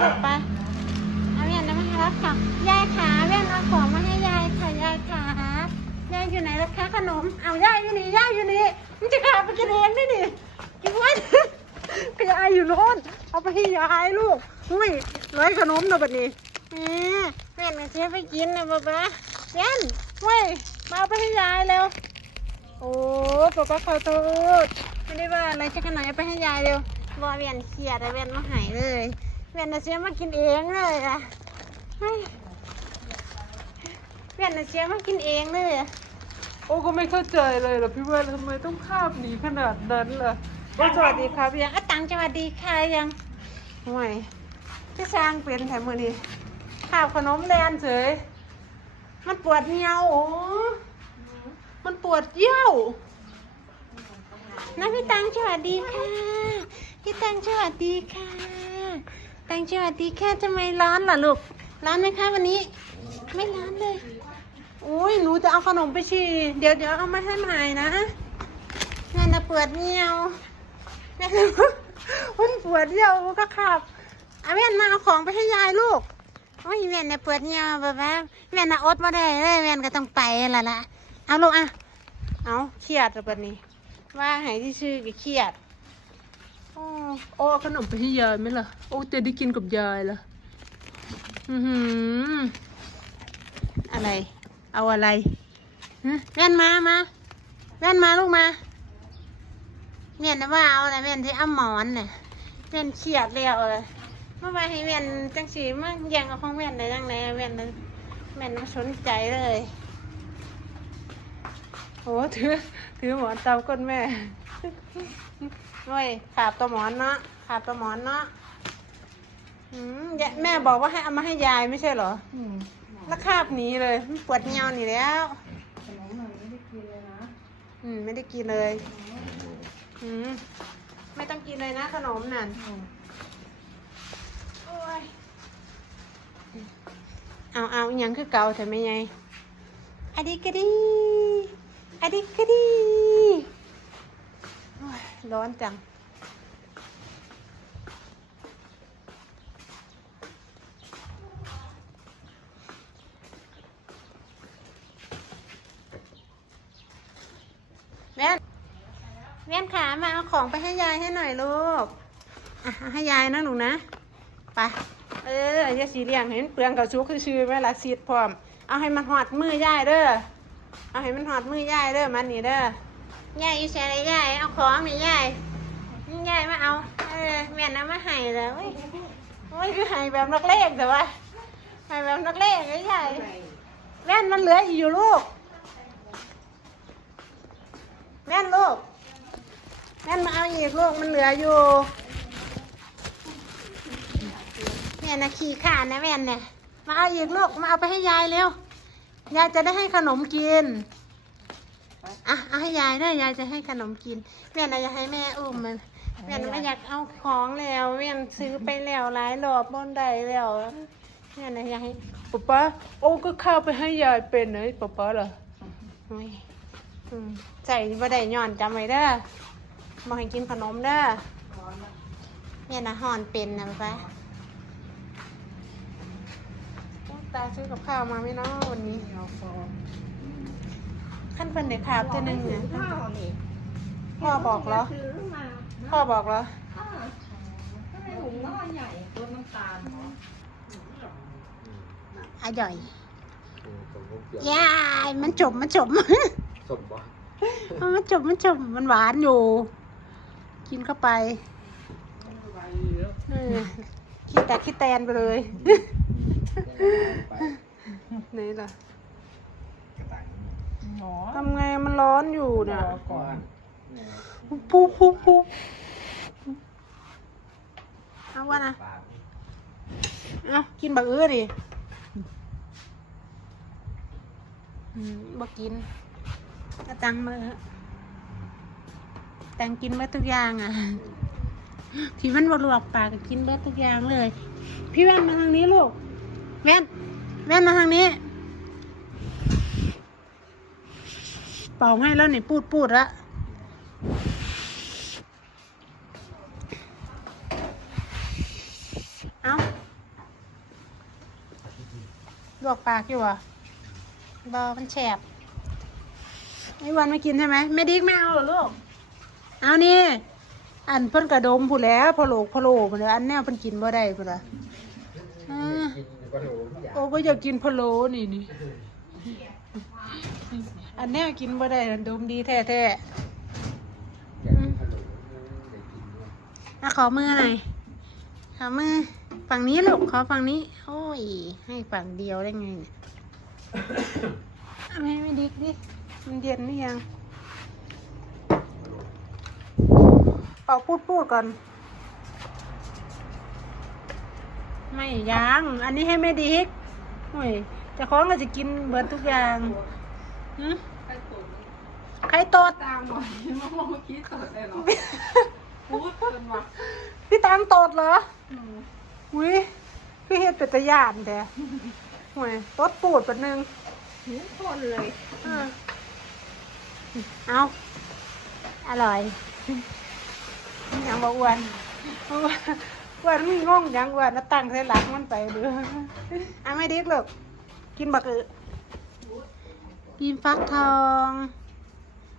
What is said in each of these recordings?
ลูกไปเอาแว่นนะมาให้รับค่ะยายขาแว่นเอาของมาให้ยายค่ะยายขายายอยู่ไหนล่ะคะขนมเอายายอยู่นี่ยายอยู่นี่มันจะขาไปกินเองนี่นี่กินไว้ก็ยายอยู่โน่นเอาไปให้ยายลูกอุ้ยร้อยขนมนะบัดนี้แหมแว่นกับเชฟไปกินนะบ๊าบ้าแว่นเว้ยมาเอาไปให้ยายเร็วโอ้ป๊าป๊าขอโทษไม่ได้ว่าอะไรแค่ขนาดเอาไปให้ยายเร็วบอเวียนเครียดอะเวียนมาหายเลย เวียนน่ะเสียมากินเองเลยอะเฮ้ยเวียนน่ะเสียมากินเองเลยอะโอ้ก็ไม่เข้าใจเลยล่ะพี่ว่าทำไมต้องคาบหนีขนาดนั้นล่ะโอ้สวัสดีครับยังอะตังสวัสดีค่ะยังห่วยพี่ช้างเป็นแถมมือนี้ข้าวขนมแลนเฉย มันปวดเหี่ยวโอ้มันปวดเยี่ยวนะพี่ตังสวัสดีค่ะ พี่ตังสวัสดีค่ะ ตังสวัสดีค่ะทำไมร้อนล่ะลูก ร้อนไหมคะวันนี้ ไม่ร้อนเลยโอ้ยหนูจะเอาขนมไปฉี่เดี๋ยวเดี๋ยวเอามาให้ใหม่นะงานน่ะปวดเหี่ยวแม่มันปวดเยี่ยวก็ขับเอาแม่นมาเอาของไปให้ยายลูกโอ้ยแม่นเนี่ยปวดเยี่ยวแบบว่าแม่นน่ะอดมาได้เลยแม่นก็ต้องไปและละเอาลูกอะเอาเครียดแล้วบัดนี้ ว่าให้ที่ชื่อก็เครียดโอ้โอ้ขนมไปให้ยายไหมล่ะ โอ้จได้กินกับยายล่ะ อือหือ อะไร เอาอะไรฮะแม่นมามาแม่นมาลูกมาแม่นนะว่าเอาอะไรแม่นที่เอาหมอนเนี่ยแม่นเครียดแล้วเลยเมื่อวานให้แม่นจังสีมาแย่งเอาของแม่นได้จังไงแม่นเลยแม่นไม่สนใจเลยโอ้ถือถือหมอนตามก้นแม่ โอ้ยขาบตัวหมอนเนาะขาบตัวหมอนเนาะอืมยายแม่บอกว่าให้เอามาให้ยายไม่ใช่เหรอ อืมแล้วคาบหนี้เลยมันปวดเงานี่แล้ว ขนมหน่อยไม่ได้กินเลยนะอืม ไม่ได้กินเลย อืม ไม่ต้องกินเลยนะขนมนั่นอืมโอ้ยเอาเอาอหยังคือเก่าแต่ไม่ไงอะดิกะดีอะดิกะดีโอ้ย ร้อนจัง แม่นแม่นขามาเอาของไปให้ยายให้หน่อยลูก อะเอาให้ยายนะหนูนะ ไป เอออย่าสีเลียงเห็นเปลืองกับชุกคือชื่อแม่ละซีดพร้อม เอาให้มันหอดมือยายเด้อ เอาให้มันหอดมือยายเด้อมันนี่เด้อ ยายอยู่ใส่อะไรยายเอาของนี่ยายยายมาเอา เออแม่นเอามาให้แล้วเว้ยโอ้ยคือให้แบบนักเลงแต่ว่าให้แบบนักเลงยายแม่นมันเหลืออีกอยู่ลูก แม่นลูก แม่นมาเอาอีกลูกมันเหลืออยู่แม่นะขี่ขานะแม่นเนี่ยมาเอาอีกลูกมาเอาไปให้ยายเร็วยายจะได้ให้ขนมกิน อะเอาให้ยายได้ยายจะให้ขนมกินแม่น่ะอยากให้แม่อุ้มมันแม่น่ะไม่อยากเอาของแล้วแม่นซื้อไปแล้วหลายรอบบนใดแล้วแม่น่ะอยากให้ป๊าป๊าโอ้ก็ข้าวไปให้ยายเป็นเนะป๊าป๊าล่ะโอ้ยอืมใส่บ่ได้ย้อนจำไว้เด้อมาให้กินขนมเด้อเนี่ยนะหอนเป็นนะป๊าป๊าตาซื้อกับข้าวมาไหมเนาะวันนี้ ขั้นเป็นเด็กขาบตัวหนึงเนี่ยพ่อบอกเหรอ พ่อบอกเหรออร่อยยายมันจบมันจบ สมบ่มันจบมันจบมันหวานอยู่ กินเข้าไปเออคิดแต่คิดแตนไปเลยนี่ล่ะ หมอทำไงมันร้อนอยู่เนี่ยก่อนปุ๊บปุ๊บปุ๊บเอาวะนะเอากินบักอื้อดิอืมบักกินเอาตังค์มาเถอะตังค์กินเบิดทุกอย่างอะที่มันบลวกปากก็กินเบิดทุกอย่างเลย พี่แว่นมาทางนี้ลูก แว่น แว่นมาทางนี้ เป่าให้แล้วนี่พูดพูดละเอาวกปากอยู่อะบอมันแฉบไอ้วันไม่กินใช่ไหมแม่ดิ๊กไม่เอาเหรอลูก เอานี่ อันเพิ่นกระดมผู้นแหล้วพะโลกพะโลพุ่นแหล้วอันแนวเพิ่นกินบ่ได้พุ่นล่ะอ่าโอ้ก็อยากกินพะโล้นี่นี่ อันแนวกินบ่ได้อันดมดีแท้ๆอืมอะขอมือหน่อยขอมือฝั่งนี้ลูกขอฝั่งนี้ โอ้ย ให้ฝั่งเดียวได้ไงเนี่ยเอาไม่ไม่ดิกดิมันเย็นหรือยังเป่าพูดพูดก่อน ไม่ยัง อันนี้ให้แม่ดิกโอ้ยเจะคล้าของก็จะกินเบิดทุกอย่าง หึใครตดตามหน่อยมะม่วงเมื่อกี้ตดได้หรอพูดจนว่าพี่ตังตดเหรออุ้ยพี่เฮ็ดเป็นตะยานแต่ห่วยตดปูดปันหนึ่งหูคนเลยเออเอาอร่อยยังบอกอ้วนอ้วนอ้วนมีงงยังอ้วนแล้วตั้งใส่หลังมันไปเด้ออะไม่ดิกหรอกกินบักเออ กินฟักทอง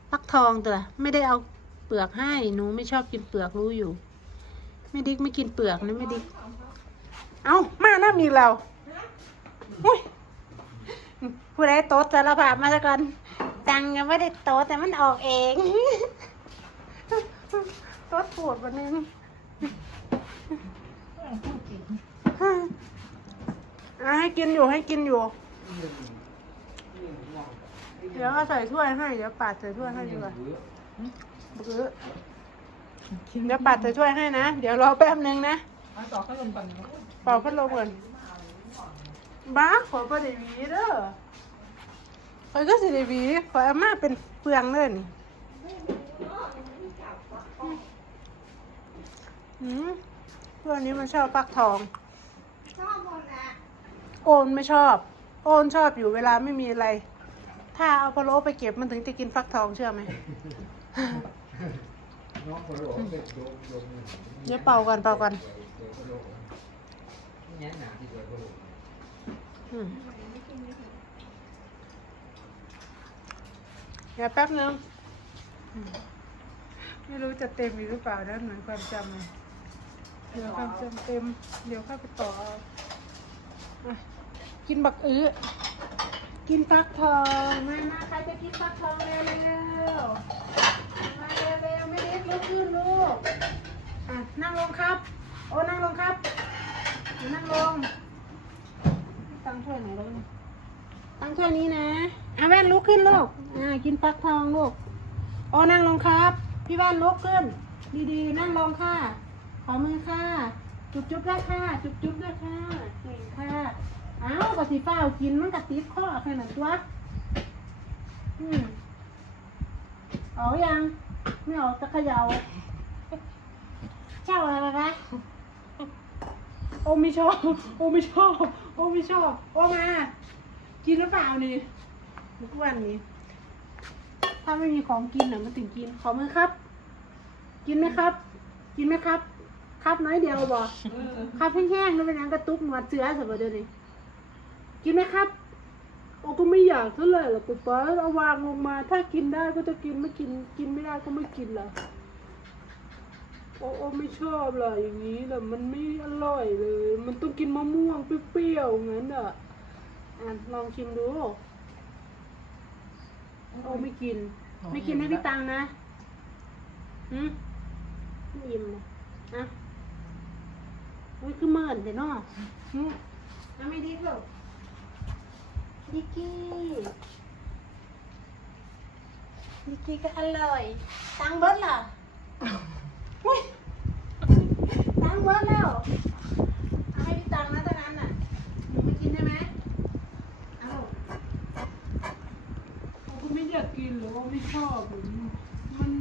ฟักทองตัวไม่ได้เอาเปลือกให้หนูไม่ชอบกินเปลือกรู้อยู่ ไม่ดิกไม่กินเปลือกนะไม่ดิกเอามาหน้ามีเราอุ้ยผู้ใดโต๊ะสารภาพมาซะก่อนตังยังไม่ได้โต๊ะแต่มันออกเองโต๊ะปวดวันนึงให้กินอยู่ให้กินอยู่ เดี๋ยวเอาใส่ถ้วยให้ เดี๋ยวปาดใส่ถ้วยให้ดีกว่าบื้อเดี๋ยวปาดใส่ถ้วยให้นะ เดี๋ยวรอแป๊บนึงนะมาต่อขนมปังเป่าพัดลมก่อนบ้าขอประเดหวีเด้อขอยก็สิเดหวีขออามาเป็นเปลืองเด้อนี่อืมเพื่อนนี้มันชอบฟักทองโอนไม่ชอบ โอนชอบอยู่เวลาไม่มีอะไร ถ้าเอาพะโล้ไปเก็บมันถึงจะกินฟักทองเชื่อไหมเดี๋ยวเป่าก่อนเป่าก่อนอืมเดี๋ยวแป๊บนึงอืมไม่รู้จะเต็มอีกหรือเปล่านะเหมือนความจำเลยเดี๋ยวความจำเต็ม เดี๋ยวเข้าไปต่อเอาอะกินบักอื้อ กินฟักทองมามาใครจะกินฟักทองเร็วๆมาเร็วๆไม่ได้ลุกขึ้นลูกอะนั่งลงครับ โอ้นั่งลงครับนั่งลงตั้งถ้วยไหนล้วเนี่ยตั้งถ้วยนี้นะอะแว่นลุกขึ้นลูกอ่ากินฟักทองลูกโอ้นั่งลงครับ พี่แว่นลุกขึ้น ดีๆ นั่งลงค่ะขอมือค่ะ จุบจุบๆด้วยค่ะจุบจุบๆด้วยค่ะ อ้าวกะสิฟ้ากินมันกะติดข้อขนาดตัว อืมเอายังไม่เอาตะเขยาเจ้าอะไรไปะโอไม่ชอบโอไม่ชอบโอไม่ชอบโอมา กินหรือเปล่านี่ทุกวันนี้ ถ้าไม่มีของกินน่ะมันถึงกินขอมือครับ กินไหมครับ กินไหมครับ ครับน้อยเดียวบอกครับแห้งๆแล้วเป็นยังกระตุกหนวดเสือสบายเดี๋ยวนี้ กินไหมครับโอ้ก็ไม่อยากเท่าไหร่หรอกป๊าป๊าเอาวางลงมา ถ้ากินได้ก็จะกินไม่กิน กินไม่ได้ก็ไม่กินละโอ้โอ้ไม่ชอบเลยอย่างนี้แต่มันไม่อร่อยเลย มันต้องกินมะม่วงเปรี้ยวๆงั้นอะอะลองชิมดูโอ้ไม่กิน ไม่กินให้พี่ตังนะหืมไม่อิ่มเลยอะอุ้ยคือเมินเดี๋ยวเนาะหืมอะไม่ดีหรอก ดิกกี้ดิกกี้ก็อร่อย ตังเบิ้ลล่ะอุ้ยตังค์เบิดแล้วเอาให้พี่ตังค์นะตอนนั้นน่ะหนูไม่กินได้ไหมเอาเขาก็ไม่อยากกินหรอกไม่ชอบมัน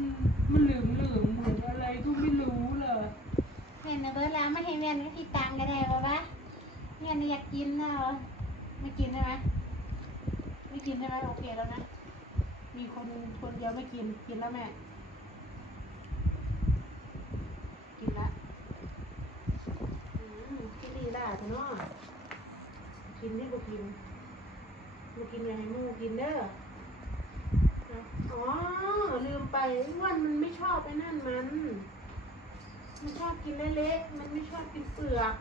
มันเหลืองเหลืองๆเหมือนอะไรก็ไม่รู้ล่ะเห็นนะเบิดแล้วไม่ให้เมียนไม่พี่ตังค์ก็ได้ปะวะเมียนอยากกินแล้วไม่กินได้ไหมไม่ กินได้ไหมโอเคแล้วนะ มีคนคนเดียวไม่กินกินแล้วแม่ กินละอืมกินดีได้เถอะเนาะกินได้บ่กินมากินอะไรมูกินเด้ออ๋อ ลืมไปอ้วนมันไม่ชอบไอ้นั่นมัน มันชอบกินเละๆมันไม่ชอบกินเปลือก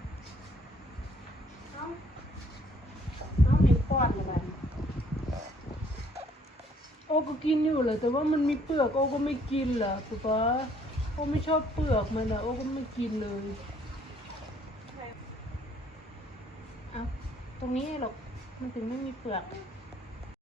เอาเอาเห็นก้อนเลยบัด โอ้ก็กินอยู่แหละแต่ว่ามันมีเปลือกโอ้ก็ไม่กินเหรอป๊าป๊าโอ้ไม่ชอบเปลือกมันอะโอ้ก็ไม่กินเลยเอาตรงนี้หรอกมันถึงไม่มีเปลือก